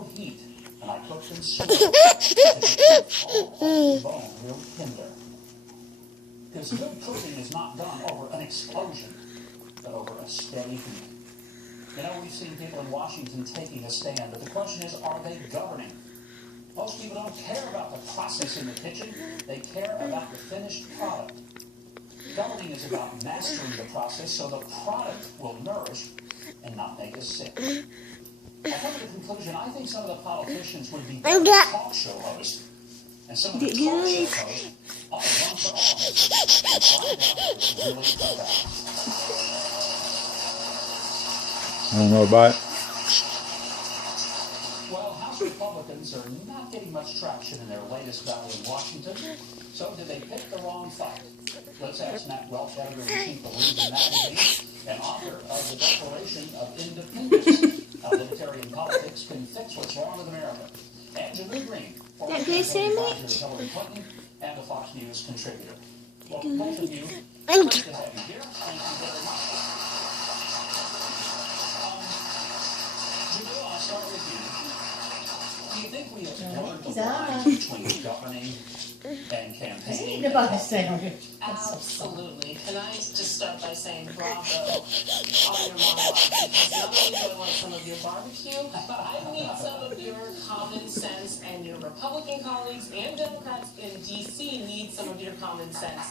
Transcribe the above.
low heat, and I cook them slow to get all off the bone real tender. Because good cooking is not done over an explosion, but over a steady heat. You know, we've seen people in Washington taking a stand, but the question is, are they governing? Most people don't care about the process in the kitchen. They care about the finished product. Governing is about mastering the process so the product will nourish and not make us sick. I come to the conclusion, I think some of the politicians would be better talk show hosts, and some of the talk show hosts ought to run for office and find out what's really about. I don't know about it. Well, House Republicans are not getting much traction in their latest battle in Washington. So did they pick the wrong fight? Let's ask Matt Welch, editor-in-chief of Reason Magazine and author of the Declaration of Independence, How Libertarian Politics Can Fix What's Wrong with America. And Jamil Green, former campaign advisor to Hillary Clinton and a Fox News contributor. Well, both of you, great to have you here. Thank you very much. Jamil, I'll start with you. Do you think we have learned the line between governing and campaigning? Absolutely. Can I just start by saying bravo on your monologue? Because not only do I want some of your barbecue, I need some of your common sense, and your Republican colleagues and Democrats in D.C. need some of your common sense.